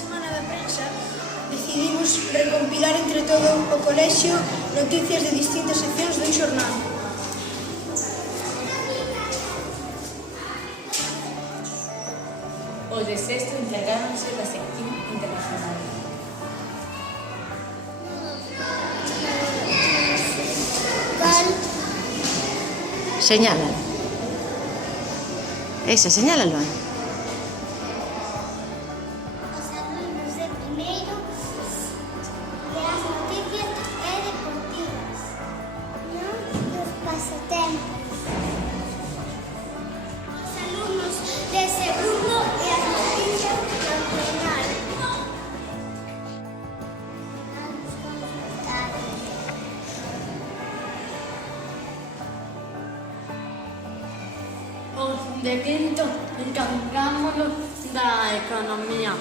Semana da Prensa decidimos recompilar entre todo o colexio noticias de distintas seccións dun xornal. Os de sexto encargáronse da sección internacional. Señálalo. Esa, señálalo. Os alumnos de primeiro de as noticias e deportivas, non dos pasatempos. Os alumnos de segundo e as noticias nacional. Os de quinto encargámonos da economía.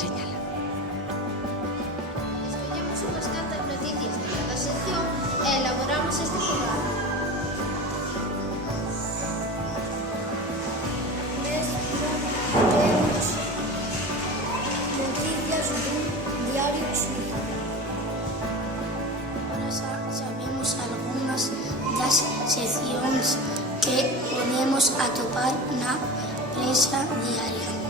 Señala. Escollemos unhas cantas noticias de cada sección e elaboramos este programa. Temos noticias dun diario suízo. Agora sabemos algunhas das seccións que podemos atopar na prensa diaria.